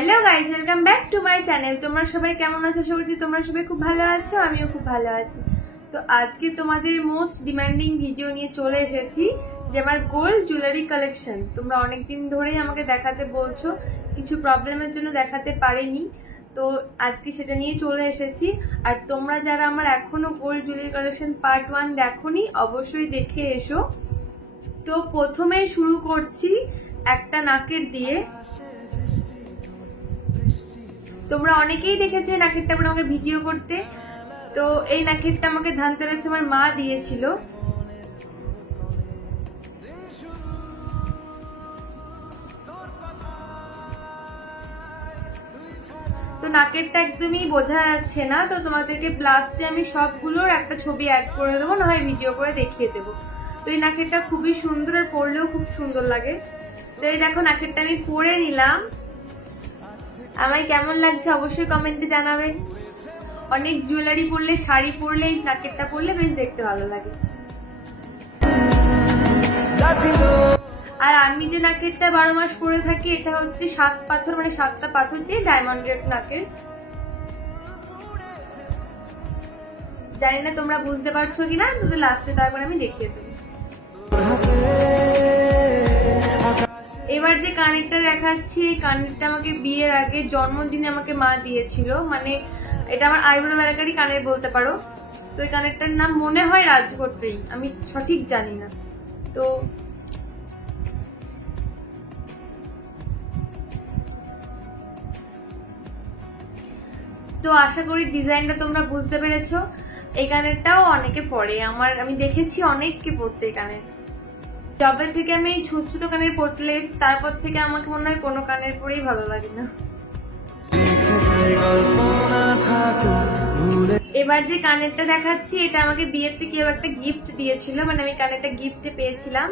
Hello guys, welcome back to my channel. তোমরা সবাই কেমন আছো? আশা করছি তোমরা সবাই খুব ভালো আছো, আমিও খুব ভালো আছি। তো আজকে তোমাদের মোস্ট ডিমান্ডিং ভিডিও নিয়ে চলে এসেছি, যে আমার গোল্ড জুয়েলারি কালেকশন। তোমরা অনেকদিন ধরেই আমাকে দেখাতে বলছো, কিছু প্রবলেমের জন্য দেখাতে পারিনি, তো আজকে সেটা নিয়ে চলে এসেছি। আর তোমরা যারা আমার এখনো গোল্ড জুয়েলারি কালেকশন পার্ট 1 দেখোনি, অবশ্যই দেখে এসো। তো প্রথমে শুরু করছি একটা নাকের দিয়ে। তোমরা অনেকেই দেখেছো এই নাকেরটা পরে আমাকে ভিডিও করতে। তো এই নাকেরটা আমাকে ধানতেরাসে আমার মা দিয়েছিল। তো নাকেরটা একদমই বোঝা যাচ্ছে না, তো তোমাদেরকে লাস্টে আমি সবগুলোর একটা ছবি অ্যাড করে দেবো, না হয় ভিডিও করে দেখিয়ে দেবো। তো এই নাকেরটা খুবই সুন্দর, আর পরলেও খুব সুন্দর লাগে। তো এই দেখো নাকেরটা আমি পরে নিলাম, আমায় কেমন লাগছে অবশ্যই কমেন্টে জানাবে। অনেক জুয়েলারি পরলে, শাড়ি পরলে এই নাকেরটা পরলে বেশ দেখতে ভালো লাগে। আর আমি যে নাকেরটা 12 মাস পরে থাকি, এটা হচ্ছে 7 পাথর, মানে 7টা পাথর দিয়ে ডায়মন্ডের নাকের। জানি না তোমরা বুঝতে পারছো কিনা, তবে লাস্টে তারপর আমি দেখিয়ে দেবো। এবার যে কানেরটা দেখাচ্ছি, এই কানেরটা আমাকে বিয়ের আগে জন্মদিনে আমাকে মা দিয়েছিল, মানে এটা আমার আইবুড়ো বেলাকারই কানের বলতে পারো। তো এই কানেরটার নাম মনে হয় রাজকোটরি, আমি সঠিক জানি না। তো আশা করি ডিজাইনটা তোমরা বুঝতে পেরেছো। এই কানেরটাও অনেকে পরে, আমি দেখেছি অনেককে পড়তে এই কানের। যবে থেকে আমি এই ছোট ছোট কানের পড়তে লেগেছি, তারপর থেকে আমাকে মনে হয় কোনো কানের পরেই ভালো লাগে না। এবার যে কানেরটা দেখাচ্ছি, এটা আমাকে বিয়েতে কেউ একটা গিফট দিয়েছিল, মানে আমি কানেরটা গিফটে পেয়েছিলাম।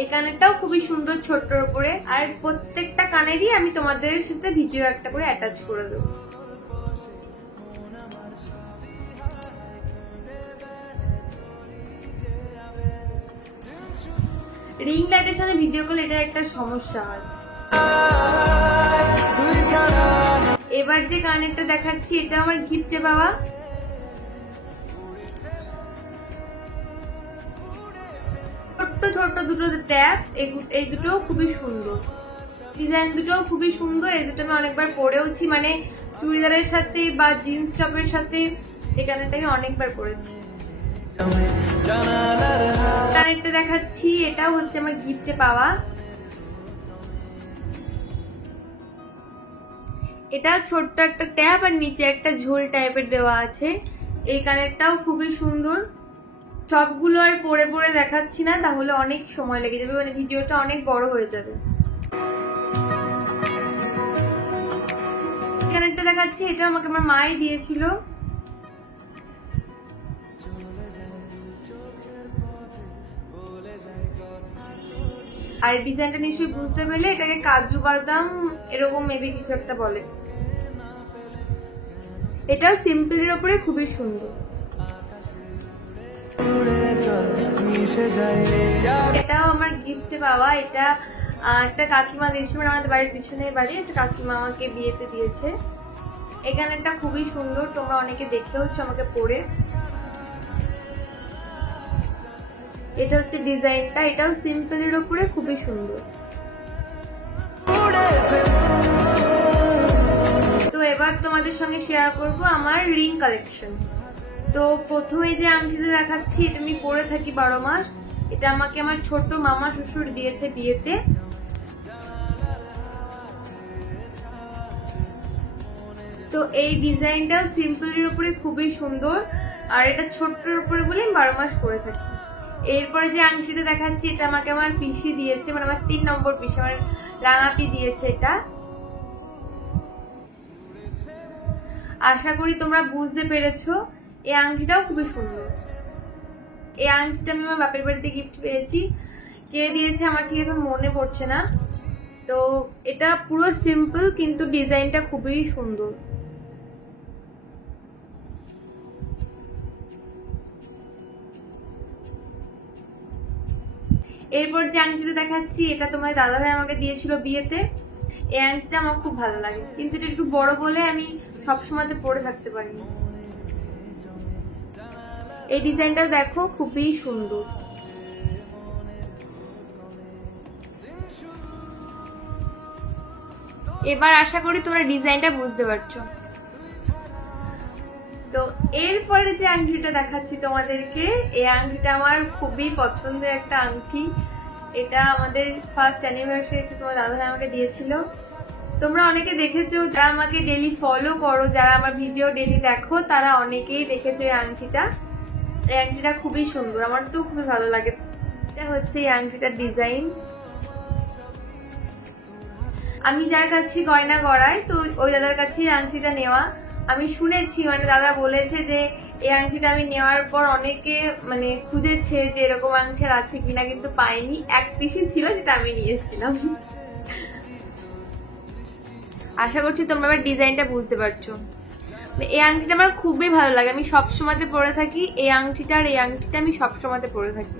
এই কানেরটাও খুবই সুন্দর, ছোট্টর উপরে। আর প্রত্যেকটা কানেরই আমি তোমাদের সাথে ভিডিও একটা করে অ্যাটাচ করে দেবো। রিং লাইটের সাথে ভিডিও করলে এটা একটা সমস্যা হয়। এবার যে কানেরটা দেখাচ্ছি, এটা আমার গিফটে পাওয়া। ছোট্ট ছোট্ট দুটো ট্যাপ, এই দুটো খুবই সুন্দর, ডিজাইন দুটো খুবই সুন্দর। এই দুটো আমি অনেকবার পরেওছি, মানে চুড়িদারের সাথে বা জিন্স টপের সাথে এই কানেরটা আমি অনেকবার পরেছি। কানেরটা দেখাচ্ছি, এটাও হচ্ছে আমার গিফটে পাওয়া। এটা ছোট্ট একটা ট্যাপ, আর নিচে একটা ঝোল টাইপের দেওয়া আছে। এই কানেরটাও খুবই সুন্দর। সবগুলো আর পরে পরে দেখাচ্ছি না, তাহলে অনেক সময় লেগে যাবে, মানে ভিডিওটা অনেক বড় হয়ে যাবে। কানেরটা দেখাচ্ছি, এটা আমাকে আমার মাই দিয়েছিল। আর ডিজাইনটা নিশ্চয়ই বুঝতে পেলে, এটাকে কাজু বাদাম এরকম মেবি কিছু একটা বলে। এটা সিম্পলের উপরে খুবই সুন্দর। এটাও আমার গিফটে পাওয়া। এটা একটা কাকিমা দিয়েছে, মানে আমাদের বাড়ির পিছনে বাড়ি, একটা কাকিমা আমাকে বিয়েতে দিয়েছে। এখানে একটা খুবই সুন্দর, তোমরা অনেকে দেখেওছো আমাকে পরে। এটা হচ্ছে ডিজাইনটা, এটাও সিম্পলের উপরে খুবই সুন্দর। তো এবার তোমাদের সঙ্গে শেয়ার করব আমার রিং কালেকশন। তো প্রথমে যে আংটিটা দেখাচ্ছি, এটা আমি পরে থাকি 12 মাস। এটা আমাকে আমার ছোট মামা শ্বশুর দিয়েছে বিয়েতে। তো এই ডিজাইনটা সিম্পলের উপরে খুবই সুন্দর, আর এটা ছোট্টর উপরে বলে আমি 12 মাস পরে থাকি। এরপরে যে আংটিটা দেখাচ্ছি, এটা আমাকে আমার পিসি দিয়েছে, মানে আমার 3 নম্বর পিসি, আমার রাঙাপি দিয়েছে এটা। আশা করি তোমরা বুঝতে পেরেছো। এই আংটিটাও খুবই সুন্দর। এই আংটিটা আমি আমার বাপের বাড়িতে গিফট পেয়েছি, কে দিয়েছে আমার ঠিক এখন মনে পড়ছে না। তো এটা পুরো সিম্পল, কিন্তু ডিজাইনটা খুবই সুন্দর। এরপর যে আংটিটা দেখাচ্ছি, এটা তোমার দাদাভাই আমাকে দিয়েছিল বিয়েতে। এই আংটিটা আমার খুব ভালো লাগে, কিন্তু এটা একটু বড় বলে আমি সবসময় পরে থাকতে পারি না। এই ডিজাইনটাও দেখো খুবই সুন্দর। এবার আশা করি তোমরা ডিজাইনটা বুঝতে পারছো। তো এরপরে যে আংটিটা দেখাচ্ছি তোমাদেরকে, এই আংটিটা আমার খুবই পছন্দের একটা আংটি। এটা আমাদের ফার্স্ট অ্যানিভার্সারিতে তোমার দাদাভাই আমাকে দিয়েছিল। তোমরা অনেকে দেখেছো, যারা আমাকে ডেলি ফলো করো, যারা আমার ভিডিও ডেলি দেখো, তারা অনেকেই দেখেছো এই আংটিটা। এই আংটিটা খুবই সুন্দর, আমার তো খুবই ভালো লাগে। এটা হচ্ছে এই আংটিটার ডিজাইন। আমি যার কাছে গয়না গড়াই, তো ওই দাদার কাছে আংটিটা নেওয়া। আমি শুনেছি, মানে দাদা বলেছে যে এই আংটিটা আমি নেওয়ার পর অনেকে মানে খুঁজেছে যে এরকম আংটি আছে কিনা, কিন্তু পাইনি। এক পিসই ছিল, যেটা আমি নিয়েছিলাম। আশা করছি তোমরা আবার ডিজাইনটা বুঝতে পারছো। এই আংটিটা আমার খুবই ভালো লাগে, আমি সবসময়তে পরে থাকি। এই আংটিটা আর এই আংটিটা আমি সবসময়তে পরে থাকি।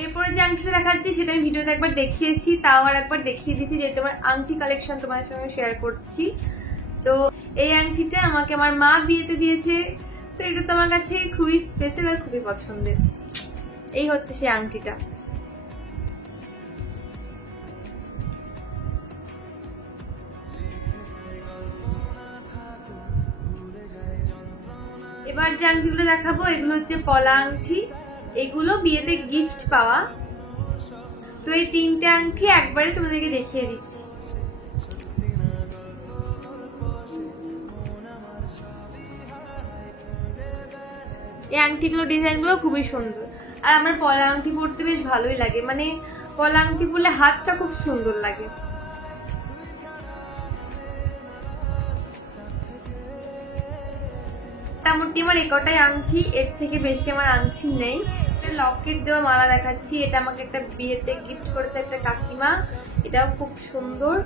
এরপরে যে আংটিটা দেখাচ্ছি সেটা আমি ভিডিওতে একবার দেখিয়েছি, তাও আর একবার দেখিয়ে দিচ্ছি, যেহেতু আমার আংটি কালেকশন তোমাদের সঙ্গে শেয়ার করছি। তো এই আংটিটা আমাকে আমার মা বিয়েতে দিয়েছে, তো এটা তো আমার কাছে খুবই স্পেশাল আর খুবই পছন্দের। এই হচ্ছে সেই আংটিটা। এবার যে আংটিগুলো দেখাবো এগুলো হচ্ছে পলা আংটি। এগুলো বিয়েতে গিফট পাওয়া। তো এই তিনটে আংটি একবারে তোমাদেরকে দেখিয়ে দিচ্ছি। এই আংটিগুলো ডিজাইনগুলো খুবই সুন্দর, আর আমার পলা আংটি পরতে বেশ ভালোই লাগে। মানে পলা আংটি পরলে হাতটা খুব সুন্দর লাগে। মোটামুটি আমার একটাই আংটি, এর থেকে বেশি আমার আংটি নেই। লকেট দেওয়া মালা দেখাচ্ছি। এটা আমাকে একটা বিয়েতে গিফট করেছে একটা কাকিমা, এটাও খুব সুন্দর।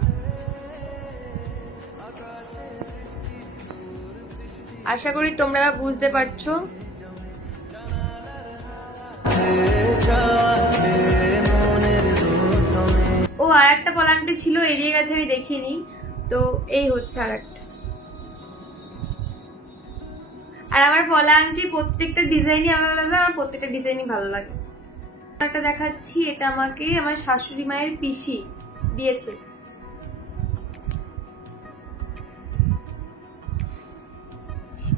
আশা করি তোমরা বুঝতে পারছো। ও আর একটা পলা আংটি ছিল, এড়িয়ে গেছে, আমি দেখিনি। তো এই হচ্ছে আর একটা। আর আমার পলা আংটির প্রত্যেকটা ডিজাইনই আলাদা আলাদা, আমার প্রত্যেকটা ডিজাইনই ভালো লাগে। একটা দেখাচ্ছি, এটা আমাকে আমার শাশুড়ি মায়ের পিসি দিয়েছে।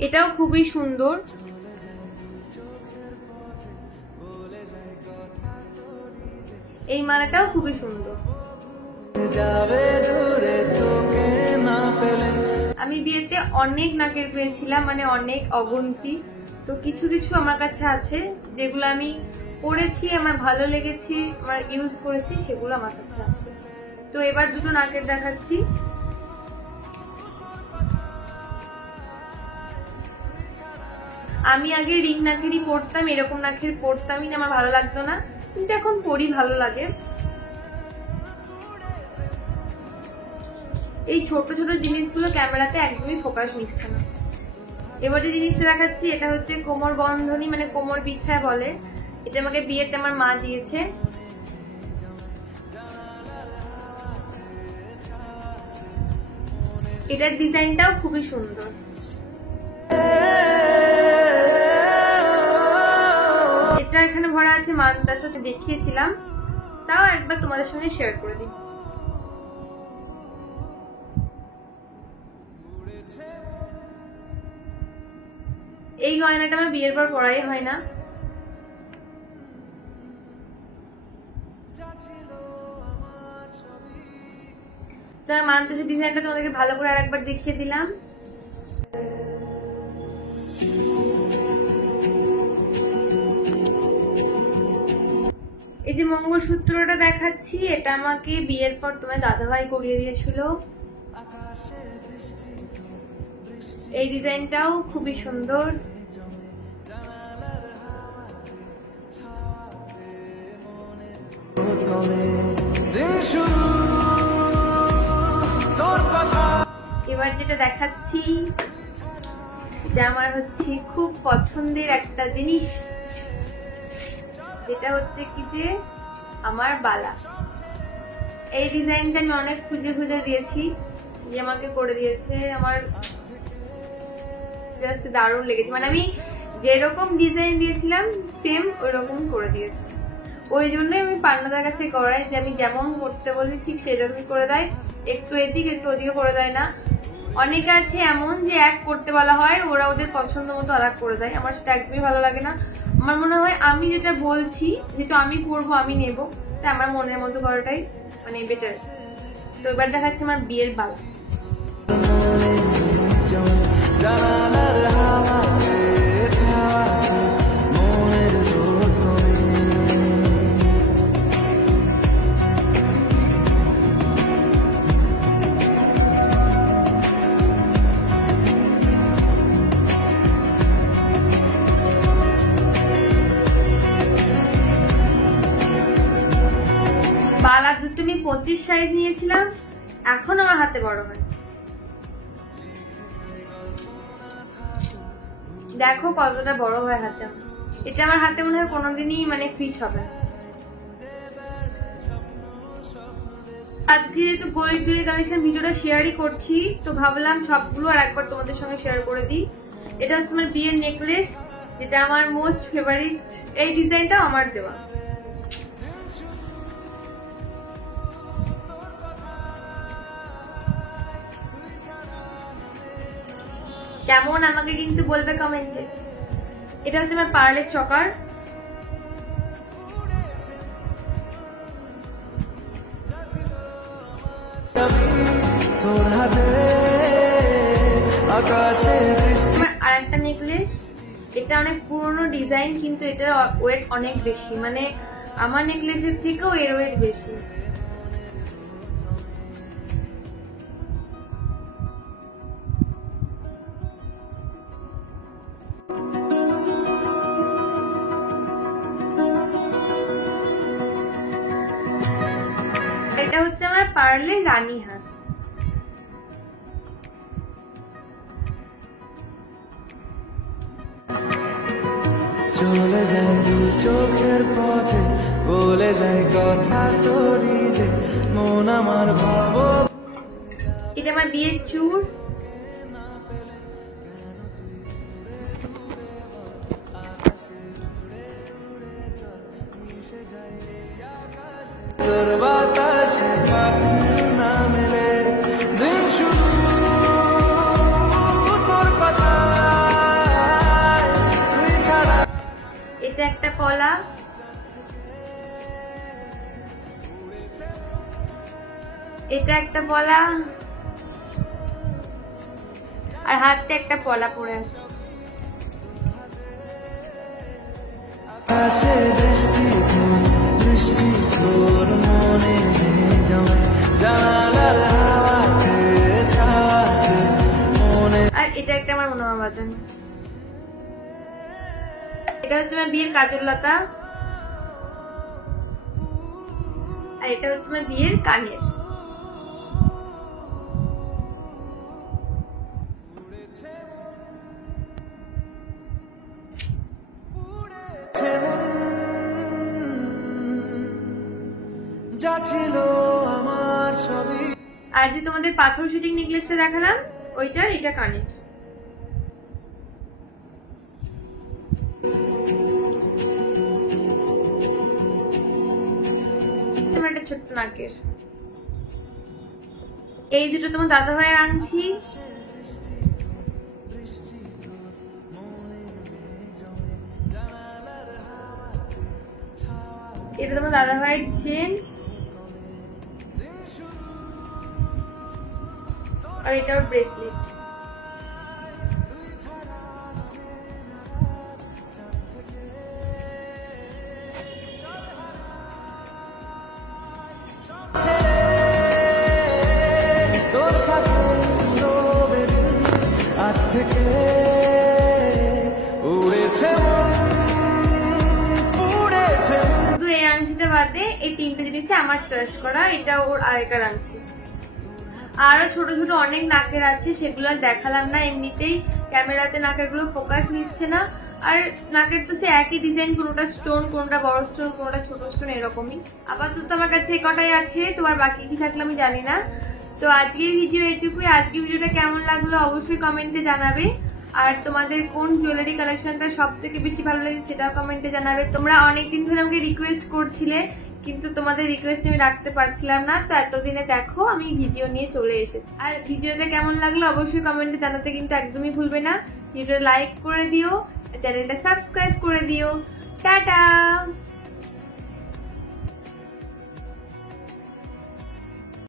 এটাও খুবই সুন্দর। এই মালাটাও খুবই সুন্দর। আমি বিয়েতে অনেক নাকের পেয়েছিলাম, মানে অনেক অগন্তি। তো কিছু কিছু আমার কাছে আছে যেগুলো আমি পরেছি, আমার ভালো লেগেছে, আমার ইউজ করেছি, সেগুলো আমার কাছে আছে। তো এবার দুটো নাকের দেখাচ্ছি। আমি আগে রিং নাকেরই পরতাম, এরকম নাকের পরতামই না, আমার ভালো লাগতো না, কিন্তু এখন পরি, ভালো লাগে। এই ছোট ছোট জিনিসগুলো ক্যামেরাতে একদমই ফোকাস নিচ্ছে না। এবার যে জিনিসটা দেখাচ্ছি এটা হচ্ছে কোমর বন্ধনী, মানে কোমর বিছায়া বলে। এটা আমাকে বিয়েতে আমার মা দিয়েছে। এটার ডিজাইনটাও খুবই সুন্দর। এটা এখানে ভরা আছে মানতার সাথে দেখিয়েছিলাম, তাও একবার তোমাদের সঙ্গে শেয়ার করে দিই। এই গয়নাটা আমার বিয়ের পর পরাই হয় না। তার মানতাসের ডিজাইনটা তোমাদেরকে ভালো করে আরেকবার দেখিয়ে দিলাম। এই যে মঙ্গলসূত্রটা দেখাচ্ছি, এটা আমাকে বিয়ের পর তোমার দাদাভাই করিয়ে দিয়েছিল। এই ডিজাইনটাও খুবই সুন্দর। এবার যেটা দেখাচ্ছি এটা আমার হচ্ছে খুব পছন্দের একটা জিনিস, যেটা হচ্ছে কি যে আমার বালা। এই ডিজাইনটা আমি অনেক খুঁজে খুঁজে দিয়েছি, যে আমাকে করে দিয়েছে, আমার জাস্ট দারুণ লেগেছে। মানে আমি যেরকম ডিজাইন দিয়েছিলাম সেম ওই রকম করে দিয়েছে। ওই জন্যই আমি পান্নাদার কাছে করাই, যে আমি যেমন করতে বলি ঠিক সেরকমই করে দেয়, একটু এদিক একটু ওদিকে করে দেয় না। অনেকে আছে এমন যে এক করতে বলা হয় ওরা ওদের পছন্দ মতো আলাদা করে দেয়, আমার সেটা একদমই ভালো লাগে না। আমার মনে হয় আমি যেটা বলছি, যেটা আমি পরবো আমি নেবো, তা আমার মনের মতো করাটাই মানে বেটার। তো এবার দেখাচ্ছে আমার বিয়ের বালা। বালা দুটো আমি 25 সাইজ নিয়েছিলাম, এখন আমার হাতে বড় হয়। দেখো কতটা বড় হয় হাতে। এটা আমার হাতে মনে হয় কোনোদিনই মানে ফিট হবে। আজকে যেহেতু গোল্ড জুয়েলারি কালেকশন ভিডিওটা শেয়ারই করছি, তো ভাবলাম সবগুলো আর একবার তোমাদের সঙ্গে শেয়ার করে দিই। এটা হচ্ছে আমার বিয়ের নেকলেস, যেটা আমার মোস্ট ফেভারিট। এই ডিজাইনটাও আমার দেওয়া। কেমন আমাকে কিন্তু বলবে কমেন্টে। এটা হচ্ছে আমার পার্লের চকার। আরেকটা নেকলেস, এটা অনেক পুরনো ডিজাইন, কিন্তু এটার ওয়েট অনেক বেশি, মানে আমার নেকলেসের থেকেও এর ওয়েট বেশি। এটা হচ্ছে আমার পার্লের রানী হার। চলে যায় দু চোখের পথে, বলে যায় কথা তোরই যে মন আমার ভাব। এটা আমার বিয়ের চুড়। তোর বাতাসে পাখ না মেলে দিন শুধু তোর কথা তুই ছাড়া। এটা একটা পলা। এটা একটা পলা, আর হাতে একটা পলা পরে আছে। আকাশে বৃষ্টি বৃষ্টি তোর মনে জমে, জানালার হাওয়াতে ছাওয়াতে মনে। আর এটা একটা আমার মনোমা বাদন। এটা হচ্ছে আমার বিয়ের কাজল লতা, আর এটা হচ্ছে আমার বিয়ের কানের। যা ছিল আমার সবই। আর যে তোমাদের পাথর শুটিং নেকলেসটা দেখালাম, ওইটার এটা কানের। তোমার একটা ছোট্ট নাকের। এই দুটো তোমার দাদা ভাইয়ের আংটি। এটা তোমার দাদা ভাইয়ের চেন, আর এটা ওর ব্রেসলেট। তোর সাথে আজ থেকে উড়েছে উড়েছে। শুধু এই আংটিটা বাদে এই তিনটে জিনিসে আমার চয়েস করা। এটা ওর আগেকার আংটি। আরো ছোট ছোট অনেক নাকের আছে, সেগুলো দেখালাম না, এমনিতেই ক্যামেরাতে নাকের গুলো ফোকাস নিচ্ছে না। আর নাকের তো সে একই ডিজাইন, কোনোটা স্টোন, কোনোটা বড় স্টোন, কোনোটা ছোট স্টোন, এরকমই। আপাতত আমার কাছে এই কটাই আছে, তোমার বাকি কি থাকলে আমি জানি না। তো আজকের ভিডিও এইটুকুই। আজকের ভিডিওটা কেমন লাগলো অবশ্যই কমেন্টে জানাবে, আর তোমাদের কোন জুয়েলারি কালেকশনটা সব থেকে বেশি ভালো লাগে সেটাও কমেন্টে জানাবে। তোমরা অনেকদিন ধরে আমাকে রিকোয়েস্ট করছিলে, কিন্তু তোমাদের রিকোয়েস্ট আমি রাখতে পারছিলাম না, তো এতদিনে দেখো আমি ভিডিও নিয়ে চলে এসেছি। আর ভিডিওটা কেমন লাগলো অবশ্যই কমেন্টে জানাতে কিন্তু একদমই ভুলবে না। ভিডিওটা লাইক করে দিও, চ্যানেলটা সাবস্ক্রাইব করে দিও। টাটা।